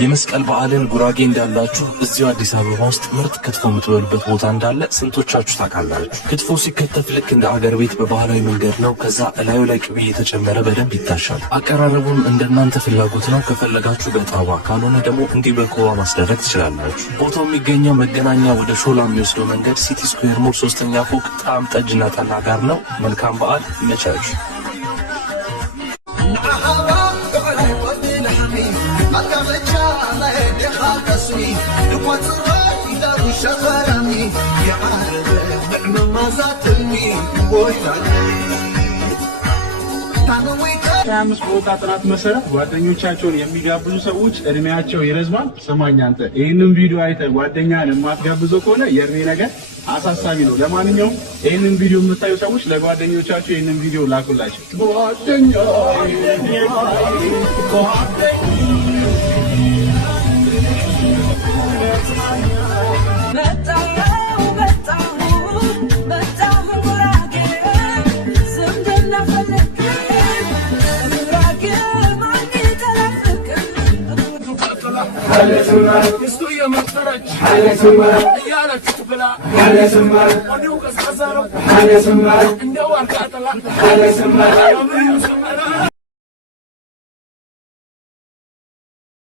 የመስቀል በዓልን ጉራጌ እንዳላችሁ እዚሁ አዲስ አበባ ውስጥ ምርጥ ክትፎ የምትበሉበት ቦታ እንዳለ ስንቶቻችሁ ታውቃላችሁ? ክትፎ ሲከተፍ ልክ እንደ አገር ቤት በባህላዊ መንገድ ነው። ከዛ እላዩ ላይ ቅቤ የተጨመረ በደንብ ይታሻል። አቀራረቡም እንደናንተ ፍላጎት ነው። ከፈለጋችሁ በጣባ ካልሆነ ደግሞ እንዲህ በኮባ ማስደረግ ትችላላችሁ። ቦታው የሚገኘው መገናኛ ወደ ሾላ የሚወስደው መንገድ ሲቲ ስኩዌር ሞል 3ኛ ፎቅ ጣዕም ጠጅና ጠላ ጋር ነው። መልካም በዓል ይመቻችሁ። ከአምስት ቦታ ጥናት መሰረት ጓደኞቻቸውን የሚጋብዙ ሰዎች እድሜያቸው ይረዝማል። ሰማኝ አንተ ይሄንን ቪዲዮ አይተህ ጓደኛህን የማትጋብዘው ከሆነ የእድሜ ነገር አሳሳቢ ነው። ለማንኛውም ይሄንን ቪዲዮ የምታዩ ሰዎች ለጓደኞቻቸው ይሄንን ቪዲዮ ላኩላቸው። Esto ya me parece. Ya la chupela. Ya se mal. Cuando yo casaro. Ya se mal. Ando a catala. Ya se mal.